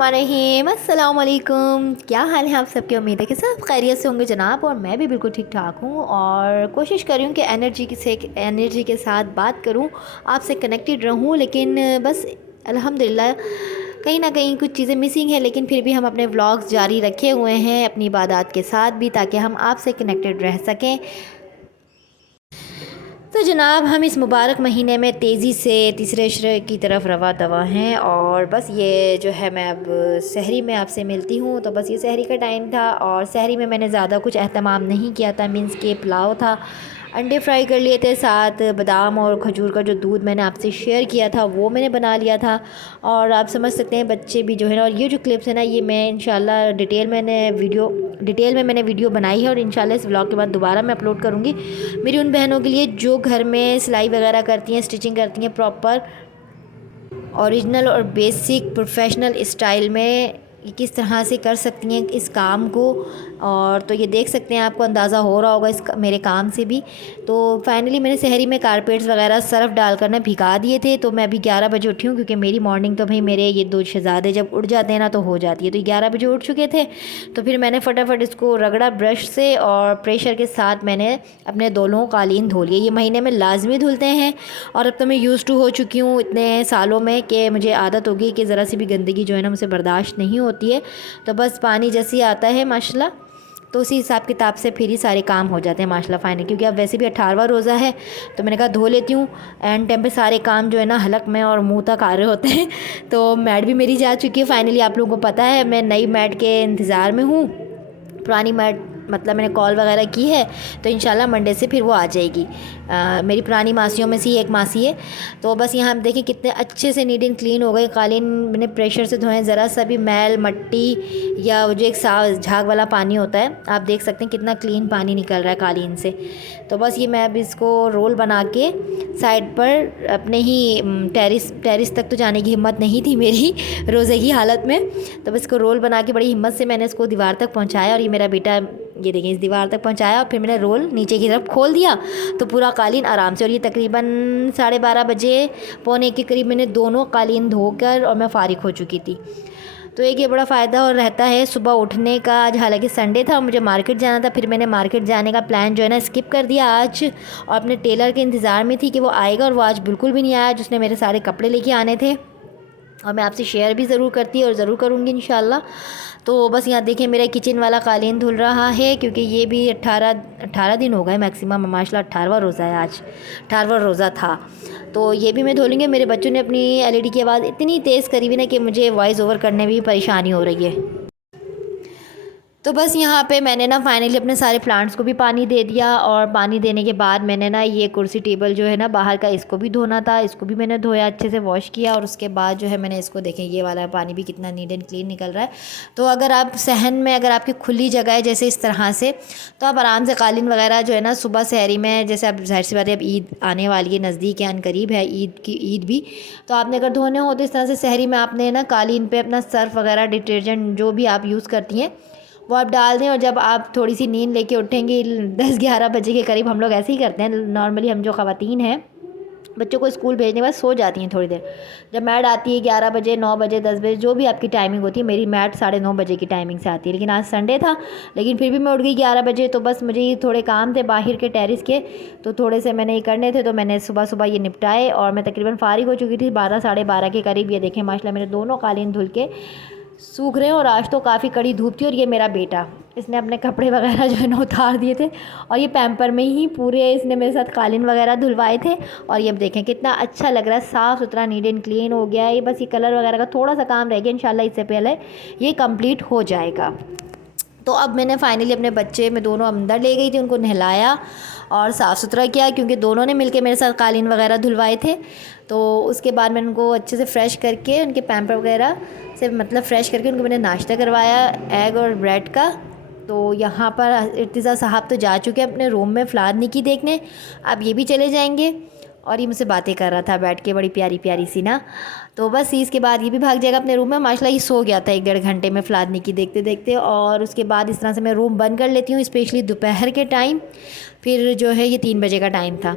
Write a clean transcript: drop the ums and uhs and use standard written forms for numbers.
बिस्मिल्लाहिर्रहमानिर्रहीम। अस्सलाम वालेकुम। क्या हाल है आप सबके? उम्मीद है कि सब खैरियत से होंगे जनाब, और मैं भी बिल्कुल ठीक ठाक हूँ और कोशिश कर रही हूँ कि एनर्जी के साथ बात करूँ, आपसे कनेक्टेड रहूँ। लेकिन बस अल्हम्दुलिल्लाह कहीं ना कहीं कुछ चीज़ें मिसिंग है, लेकिन फिर भी हम अपने व्लॉग्स जारी रखे हुए हैं अपनी इबादत के साथ भी, ताकि हम आपसे कनेक्टेड रह सकें। तो जनाब, हम इस मुबारक महीने में तेज़ी से तीसरे अशरे की तरफ रवा दवा हैं, और बस ये जो है मैं अब सहरी में आपसे मिलती हूँ। तो बस ये सहरी का टाइम था, और सहरी में मैंने ज़्यादा कुछ अहतमाम नहीं किया था। मीन्स के पुलाव था, अंडे फ्राई कर लिए थे, साथ बादाम और खजूर का जो दूध मैंने आपसे शेयर किया था वो मैंने बना लिया था। और आप समझ सकते हैं बच्चे भी जो है ना, और ये जो क्लिप्स है ना, ये मैं इंशाल्लाह डिटेल में मैंने वीडियो बनाई है, और इंशाल्लाह इस व्लॉग के बाद दोबारा मैं अपलोड करूँगी मेरी उन बहनों के लिए जो घर में सिलाई वगैरह करती हैं, स्टिचिंग करती हैं प्रॉपर ओरिजिनल और बेसिक प्रोफेशनल स्टाइल में, ये किस तरह से कर सकती हैं इस काम को। और तो ये देख सकते हैं, आपको अंदाज़ा हो रहा होगा मेरे काम से भी। तो फाइनली मैंने सहरी में कारपेट्स वगैरह सर्फ़ डालकर ना भिगा दिए थे। तो मैं अभी 11 बजे उठी हूँ, क्योंकि मेरी मॉर्निंग तो भाई मेरे ये दो शहज़ादे जब उठ जाते हैं ना तो हो जाती है। तो 11 बजे उठ चुके थे, तो फिर मैंने फटाफट इसको रगड़ा ब्रश से, और प्रेशर के साथ मैंने अपने दोनों कालीन धो लिए। ये महीने में लाजमी धुलते हैं, और अब तो मैं यूज़ टू हो चुकी हूँ इतने सालों में कि मुझे आदत हो गई कि ज़रा सी भी गंदगी जो है ना मुझसे बर्दाश्त नहीं होती है। तो बस पानी जैसे ही आता है माशाल्लाह, तो उसी हिसाब किताब से फिर ही सारे काम हो जाते हैं माशाल्लाह फ़ाइनल। क्योंकि अब वैसे भी 18वां रोज़ा है, तो मैंने कहा धो लेती हूँ। एंड टाइम पे सारे काम जो है ना हलक में और मुंह तक आ रहे होते हैं। तो मैट भी मेरी जा चुकी है फाइनली, आप लोगों को पता है मैं नई मैट के इंतज़ार में हूँ। पुरानी मैट मतलब मैंने कॉल वगैरह की है, तो इंशाल्लाह मंडे से फिर वो आ जाएगी। मेरी पुरानी मासियों में से एक मासी है। तो बस यहाँ हम देखें कितने अच्छे से नीट एंड क्लीन हो गए कालीन। मैंने प्रेशर से धोए, ज़रा सा भी मैल मट्टी या जो एक साफ झाग वाला पानी होता है, आप देख सकते हैं कितना क्लीन पानी निकल रहा है कालीन से। तो बस ये मैं अब इसको रोल बना के साइड पर अपने ही टेरिस तक तो जाने की हिम्मत नहीं थी मेरी रोज़े की हालत में। तो बस इसको रोल बना के बड़ी हिम्मत से मैंने इसको दीवार तक पहुँचाया, और ये मेरा बेटा ये देखिए इस दीवार तक पहुंचाया, और फिर मैंने रोल नीचे की तरफ खोल दिया, तो पूरा कालीन आराम से। और ये तकरीबन 12:30 बजे पौने एक के करीब मैंने दोनों कालीन धोकर और मैं फ़ारिग हो चुकी थी। तो एक ये बड़ा फ़ायदा और रहता है सुबह उठने का। आज हालांकि संडे था और मुझे मार्केट जाना था, फिर मैंने मार्केट जाने का प्लान जो है ना स्किप कर दिया आज, और अपने टेलर के इंतज़ार में थी कि वो आएगा, और वो आज बिल्कुल भी नहीं आया जिसने मेरे सारे कपड़े लेके आने थे। और मैं आपसे शेयर भी ज़रूर करती और ज़रूर करूँगी इंशाल्लाह। तो बस यहाँ देखें मेरा किचन वाला कालीन धुल रहा है, क्योंकि ये भी 18 दिन हो गए मैक्सिमम माशाल्लाह। 18वां रोज़ा है आज, 18वां रोज़ा था। तो ये भी मैं धो लूँगी। मेरे बच्चों ने अपनी एलईडी की आवाज़ इतनी तेज़ करी हुई ना कि मुझे वॉइस ओवर करने में भी परेशानी हो रही है। तो बस यहाँ पे मैंने ना फाइनली अपने सारे प्लांट्स को भी पानी दे दिया, और पानी देने के बाद मैंने ना ये कुर्सी टेबल जो है ना बाहर का, इसको भी धोना था, इसको भी मैंने धोया, अच्छे से वॉश किया। और उसके बाद जो है मैंने इसको देखें, ये वाला पानी भी कितना नीट एंड क्लीन निकल रहा है। तो अगर आप सहन में, अगर आपकी खुली जगह है जैसे इस तरह से, तो आप आराम से कालीन वगैरह जो है ना सुबह सहरी में, जैसे अब ज़ाहिर सी बात है अब ईद आने वाली है, नज़दीक है, करीब है ईद भी, तो आपने अगर धोने हो तो इस तरह से सहरी में आपने ना कालीन पर अपना सर्फ वगैरह, डिटर्जेंट जो भी आप यूज़ करती हैं वो आप डाल दें। और जब आप थोड़ी सी नींद लेके उठेंगी 10-11 बजे के करीब, हम लोग ऐसे ही करते हैं नॉर्मली, हम जो ख़वातीन हैं बच्चों को स्कूल भेजने के बाद सो जाती हैं थोड़ी देर। जब मैट आती है 11 बजे, 9 बजे, 10 बजे, जो भी आपकी टाइमिंग होती है, मेरी मैट 9:30 बजे की टाइमिंग से आती है। लेकिन आज संडे था, लेकिन फिर भी मैं उठ गई 11 बजे। तो बस मुझे ये थोड़े काम थे बाहर के टेरिस के, तो थोड़े से मैंने ये करने थे, तो मैंने सुबह सुबह ये निपटाए, और मैं तकरीबन फ़ारिग हो चुकी थी 12 साढ़े 12 के करीब। ये देखें माशाल्लाह मेरे दोनों कालीन धुल के सूख रहे हैं, और आज तो काफ़ी कड़ी धूप थी। और ये मेरा बेटा, इसने अपने कपड़े वगैरह जो है ना उतार दिए थे, और ये पैम्पर में ही पूरे इसने मेरे साथ कालीन वगैरह धुलवाए थे। और ये अब देखें कितना अच्छा लग रहा है, साफ़ सुथरा नीट एंड क्लीन हो गया है। ये बस ये कलर वगैरह का थोड़ा सा काम रह गया, इंशाल्लाह इससे पहले ये कंप्लीट हो जाएगा। तो अब मैंने फाइनली अपने बच्चे में दोनों अंदर ले गई थी, उनको नहलाया और साफ़ सुथरा किया, क्योंकि दोनों ने मिलके मेरे साथ कालीन वगैरह धुलवाए थे। तो उसके बाद मैंने उनको अच्छे से फ़्रेश करके, उनके पैम्पर वगैरह से मतलब फ़्रेश करके उनको मैंने नाश्ता करवाया एग और ब्रेड का। तो यहाँ पर इर्तिज़ा साहब तो जा चुके हैं अपने रूम में फ़्लावर निकी देखने, अब ये भी चले जाएंगे। और ये मुझसे बातें कर रहा था बैठ के, बड़ी प्यारी प्यारी सी ना। तो बस इसके बाद ये भी भाग जाएगा अपने रूम में। माशाल्लाह ये सो गया था 1-1.5 घंटे में फ़्लावर निकी देखते देखते। और उसके बाद इस तरह से मैं रूम बंद कर लेती हूँ, स्पेशली दोपहर के टाइम। फिर जो है ये 3 बजे का टाइम था,